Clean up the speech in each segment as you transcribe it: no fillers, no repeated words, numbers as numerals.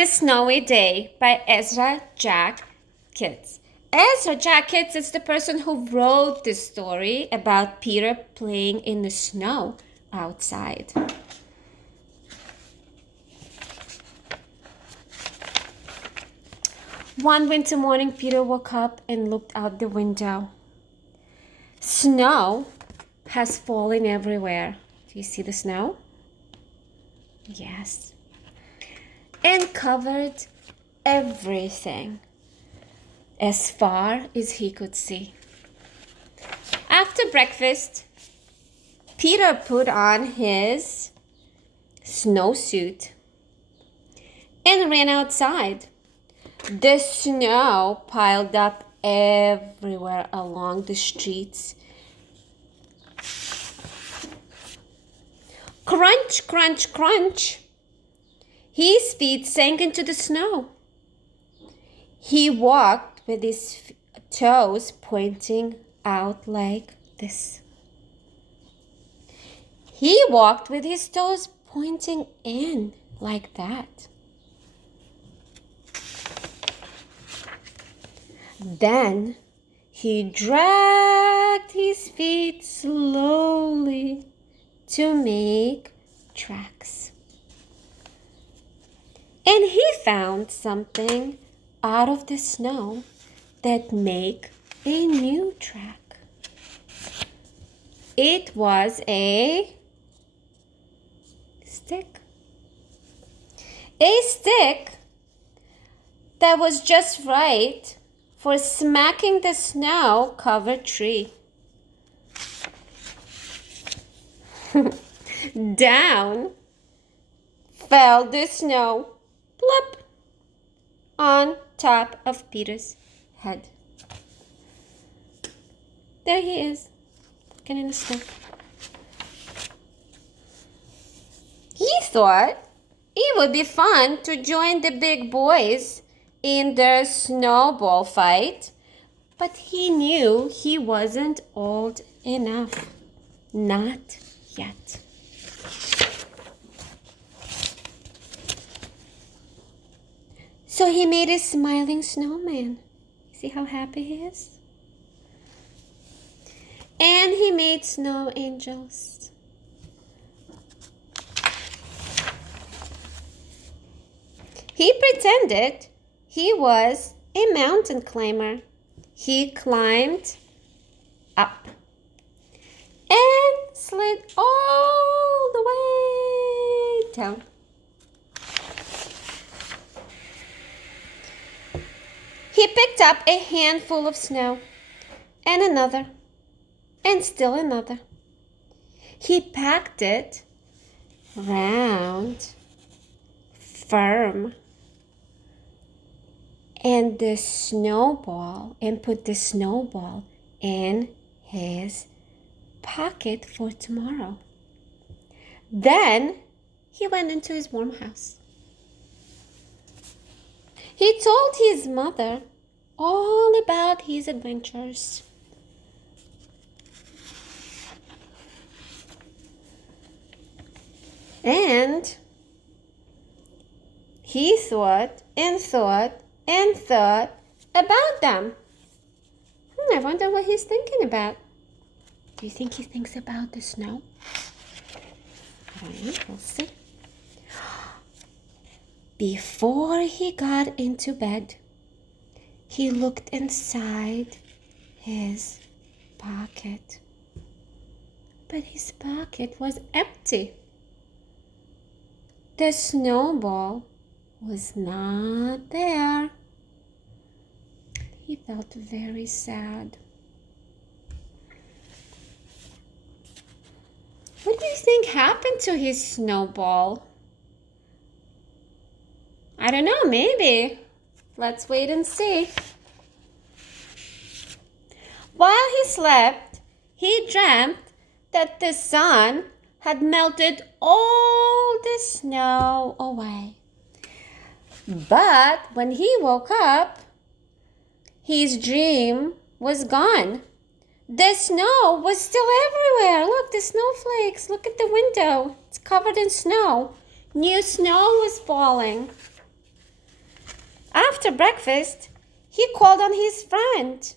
The Snowy Day by Ezra Jack Kitts. Ezra Jack Kitts is the person who wrote this story about Peter playing in the snow outside. One winter morning, Peter woke up and looked out the window. Snow has fallen everywhere. Do you see the snow? Yes. And covered everything as far as he could see. After breakfast, Peter put on his snowsuit and ran outside. The snow piled up everywhere along the streets. Crunch, crunch, crunch. His feet sank into the snow. He walked with his toes pointing out like this. He walked with his toes pointing in like that. Then he dragged his feet slowly to make tracks. And he found something out of the snow that made a new track. It was a stick. A stick that was just right for smacking the snow-covered tree. Down fell the snow, plop, on top of Peter's head. There he is, looking in the snow. He thought it would be fun to join the big boys in their snowball fight, but he knew he wasn't old enough. Not yet. So he made a smiling snowman. See how happy he is? And he made snow angels. He pretended he was a mountain climber. He climbed up and slid all the way down. He picked up a handful of snow and another and still another. He packed it round, firm, and put the snowball in his pocket for tomorrow. Then he went into his warm house. He told his mother all about his adventures. And he thought and thought and thought about them. I wonder what he's thinking about. Do you think he thinks about the snow? I don't know. We'll see. Before he got into bed, he looked inside his pocket. But his pocket was empty. The snowball was not there. He felt very sad. What do you think happened to his snowball? I don't know, maybe. Let's wait and see. While he slept, he dreamt that the sun had melted all the snow away. But when he woke up, his dream was gone. The snow was still everywhere. Look, the snowflakes. Look at the window. It's covered in snow. New snow was falling. After breakfast, he called on his friend,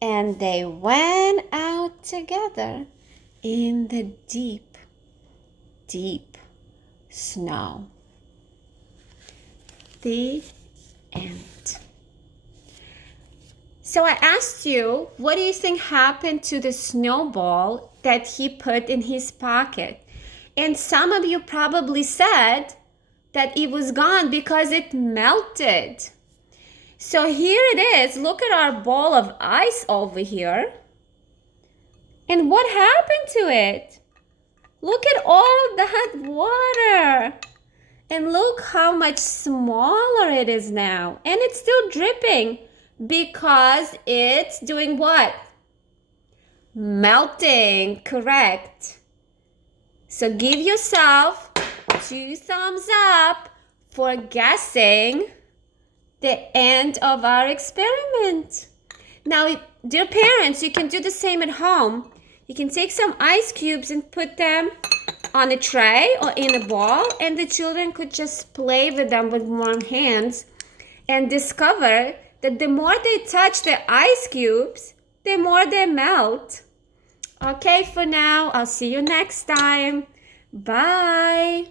and they went out together in the deep, deep snow. The end. So I asked you, what do you think happened to the snowball that he put in his pocket? And some of you probably said that it was gone because it melted. So here it is. Look at our ball of ice over here. And what happened to it? Look at all that water. And look how much smaller it is now. And it's still dripping because it's doing what? Melting, correct. So give yourself 2 thumbs up for guessing the end of our experiment. Now, dear parents, you can do the same at home. You can take some ice cubes and put them on a tray or in a ball, and the children could just play with them with warm hands and discover that the more they touch the ice cubes, the more they melt. Okay, for now, I'll see you next time. Bye.